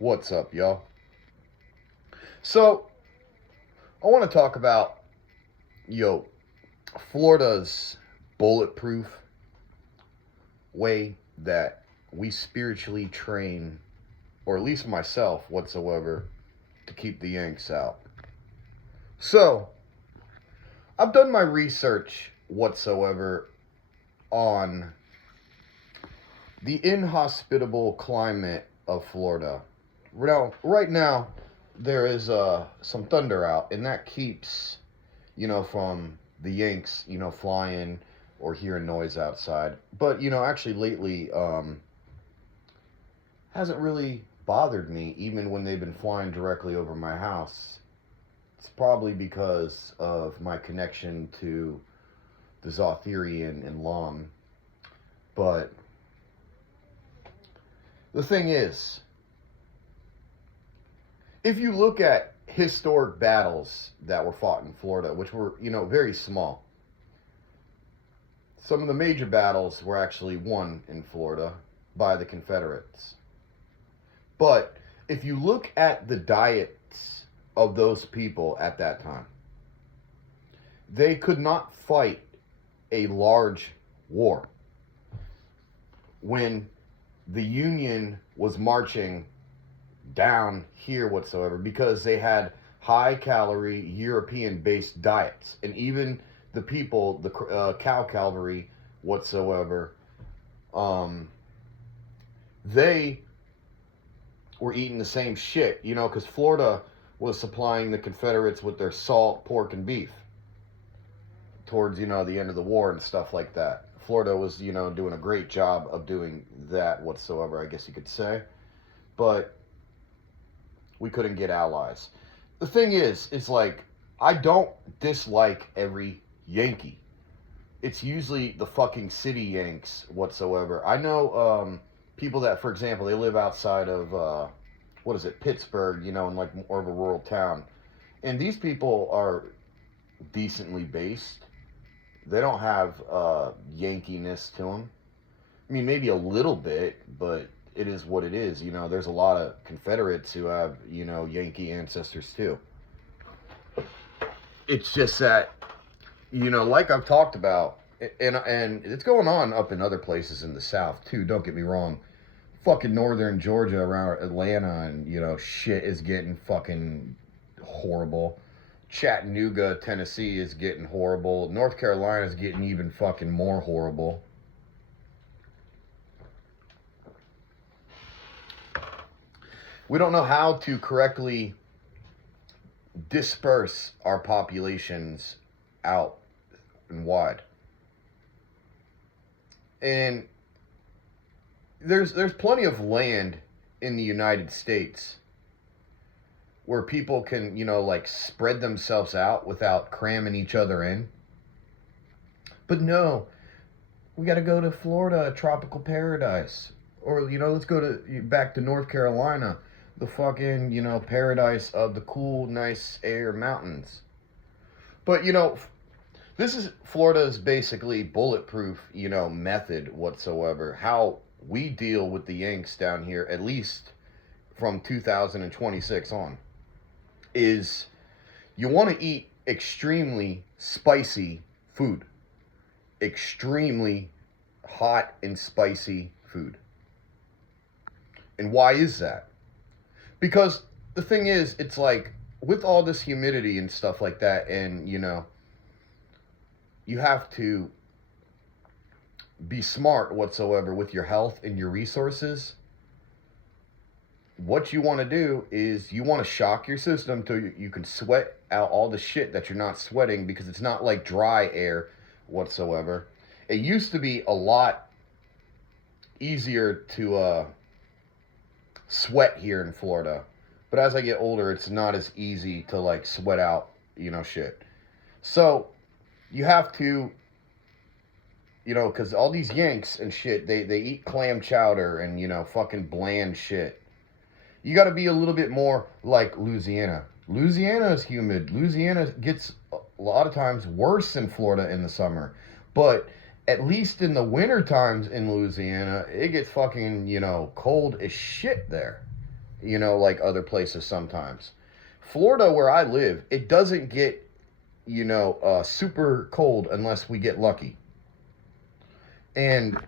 What's up, y'all? So, I want to talk about, yo, Florida's bulletproof way that we spiritually train, or at least myself whatsoever, to keep the yanks out. So, I've done my research whatsoever on the inhospitable climate of Florida. Right now, there is some thunder out, and that keeps, from the Yanks, flying or hearing noise outside. But, actually lately, hasn't really bothered me, even when they've been flying directly over my house. It's probably because of my connection to the Zotherian and Lom. But the thing is, if you look at historic battles that were fought in Florida, which were, very small, some of the major battles were actually won in Florida by the Confederates. But if you look at the diets of those people at that time, they could not fight a large war when the Union was marching down here whatsoever, because they had high calorie European based diets. And even the people, the cow cavalry whatsoever, they were eating the same shit, because Florida was supplying the Confederates with their salt, pork, and beef towards, the end of the war and stuff like that. Florida was, doing a great job of doing that whatsoever, I guess you could say. But we couldn't get allies. The thing is, it's like, I don't dislike every Yankee. It's usually the fucking city Yanks whatsoever. I know people that, for example, they live outside of, Pittsburgh, in like more of a rural town. And these people are decently based. They don't have Yankiness to them. I mean, maybe a little bit, but it is what it is. There's a lot of Confederates who have, Yankee ancestors too. It's just that, like I've talked about, and it's going on up in other places in the South too. Don't get me wrong. Fucking northern Georgia around Atlanta and, shit is getting fucking horrible. Chattanooga, Tennessee is getting horrible. North Carolina is getting even fucking more horrible. We don't know how to correctly disperse our populations out and wide. And there's plenty of land in the United States where people can, like spread themselves out without cramming each other in. But no, we got to go to Florida, a tropical paradise. Or, let's go to back to North Carolina, the fucking, paradise of the cool, nice air mountains. But, this is Florida's basically bulletproof, method whatsoever. How we deal with the Yanks down here, at least from 2026 on, is you want to eat extremely spicy food. Extremely hot and spicy food. And why is that? Because the thing is, it's like, with all this humidity and stuff like that, and, you have to be smart whatsoever with your health and your resources. What you want to do is you want to shock your system till you can sweat out all the shit that you're not sweating, because it's not like dry air whatsoever. It used to be a lot easier to sweat here in Florida. But as I get older, it's not as easy to like sweat out, shit. So you have to, because all these Yanks and shit, they eat clam chowder and, fucking bland shit. You got to be a little bit more like Louisiana. Louisiana is humid. Louisiana gets a lot of times worse than Florida in the summer. But at least in the winter times in Louisiana, it gets fucking, cold as shit there. like other places sometimes. Florida, where I live, it doesn't get, super cold unless we get lucky. And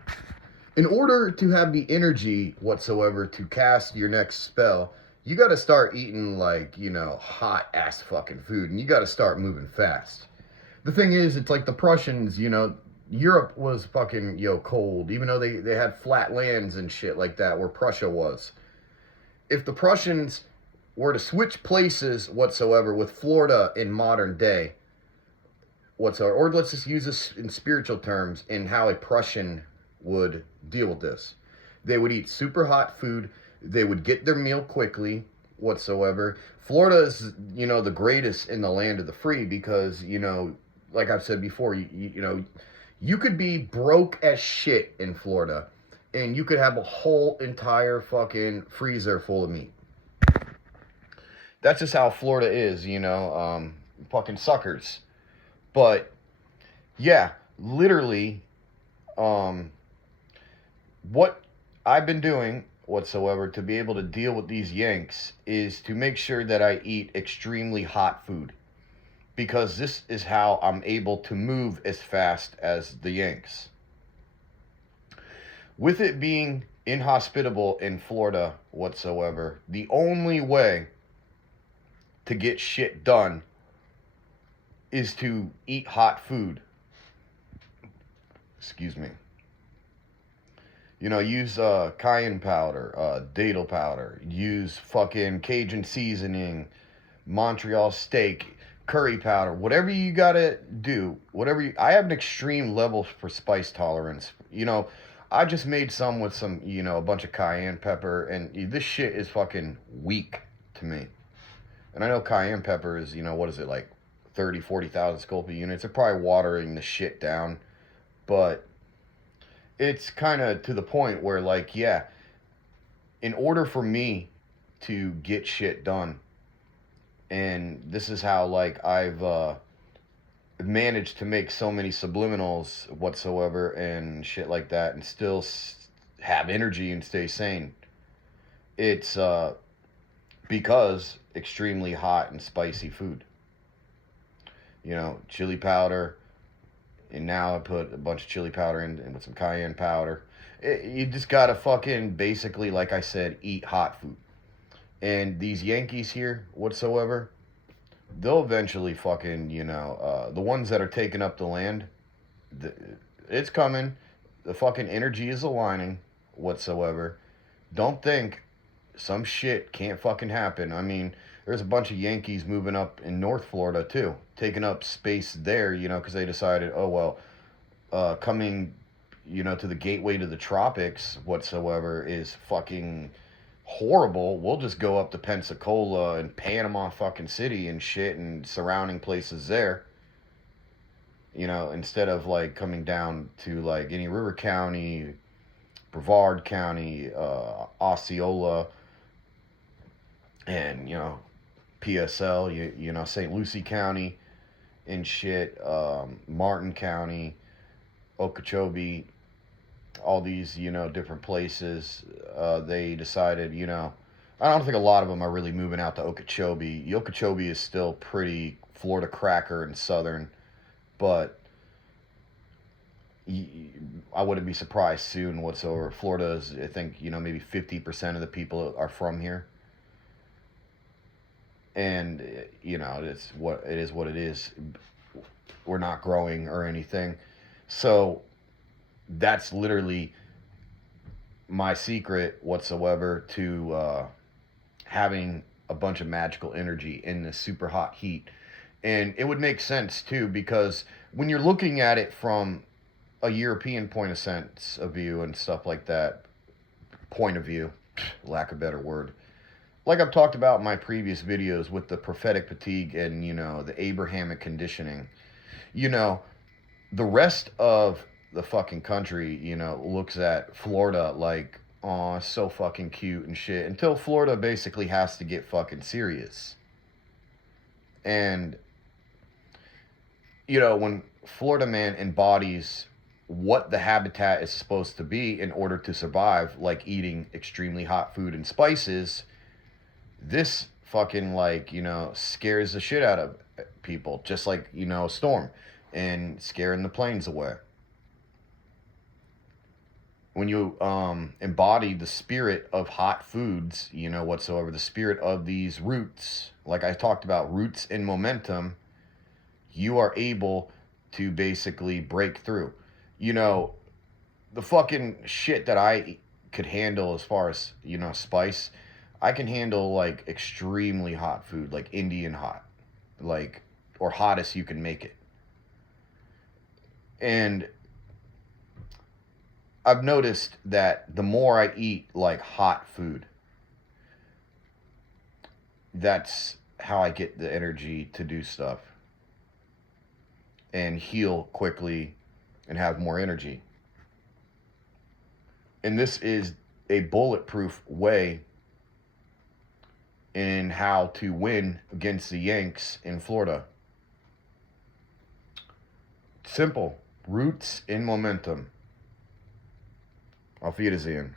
in order to have the energy whatsoever to cast your next spell, you got to start eating like, hot ass fucking food, and you got to start moving fast. The thing is, it's like the Prussians, Europe was fucking, cold, even though they had flat lands and shit like that where Prussia was. If the Prussians were to switch places whatsoever with Florida in modern day, whatsoever, or let's just use this in spiritual terms, in how a Prussian would deal with this. They would eat super hot food. They would get their meal quickly whatsoever. Florida is, the greatest in the land of the free because, like I've said before, you could be broke as shit in Florida and you could have a whole entire fucking freezer full of meat. That's just how Florida is, fucking suckers. But yeah, literally, what I've been doing whatsoever to be able to deal with these yanks is to make sure that I eat extremely hot food, because this is how I'm able to move as fast as the yanks. With it being inhospitable in Florida whatsoever, the only way to get shit done is to eat hot food. Excuse me. Use cayenne powder, datel powder, use fucking Cajun seasoning, Montreal steak, curry powder, whatever you gotta do, I have an extreme level for spice tolerance. I just made some with some, a bunch of cayenne pepper, and this shit is fucking weak to me. And I know cayenne pepper is, what is it, like 30, 40,000 Scoville units. They're probably watering the shit down, but it's kind of to the point where, like, yeah, in order for me to get shit done, and this is how, like, I've managed to make so many subliminals whatsoever and shit like that and still have energy and stay sane. It's because extremely hot and spicy food. Chili powder, and now I put a bunch of chili powder in and with some cayenne powder. You just gotta fucking basically, like I said, eat hot food. And these Yankees here whatsoever, they'll eventually fucking, the ones that are taking up the land, it's coming. The fucking energy is aligning whatsoever. Don't think some shit can't fucking happen. I mean, there's a bunch of Yankees moving up in North Florida too, taking up space there, because they decided, oh well, coming, to the gateway to the tropics whatsoever is fucking horrible. We'll just go up to Pensacola and Panama fucking City and shit and surrounding places there. Instead of like coming down to like any River County, Brevard County, Osceola, and PSL, St. Lucie County and shit, Martin County, Okeechobee, all these, different places. They decided, I don't think a lot of them are really moving out to Okeechobee. Okeechobee is still pretty Florida cracker and southern, but I wouldn't be surprised soon whatsoever. Florida is, I think, maybe 50% of the people are from here. And, it's what it is what it is. We're not growing or anything. So that's literally my secret whatsoever to having a bunch of magical energy in this super hot heat. And it would make sense too, because when you're looking at it from a European point of view and stuff like that, point of view, lack of a better word, like I've talked about in my previous videos with the prophetic fatigue and, the Abrahamic conditioning, the rest of the fucking country, looks at Florida like, oh, so fucking cute and shit, until Florida basically has to get fucking serious. And, when Florida man embodies what the habitat is supposed to be in order to survive, like eating extremely hot food and spices, This fucking, like, you know, scares the shit out of people, just like, you know, a storm and scaring the planes away. When you embody the spirit of hot foods, you know, whatsoever, the spirit of these roots, like I talked about, roots and momentum, you are able to basically break through. You know, the fucking shit that I could handle as far as, you know, spice, I can handle like extremely hot food, like Indian hot, like, or hottest you can make it. And I've noticed that the more I eat like hot food, that's how I get the energy to do stuff and heal quickly and have more energy. And this is a bulletproof way in how to win against the Yanks in Florida. Simple. Roots in momentum. Auf Wiedersehen.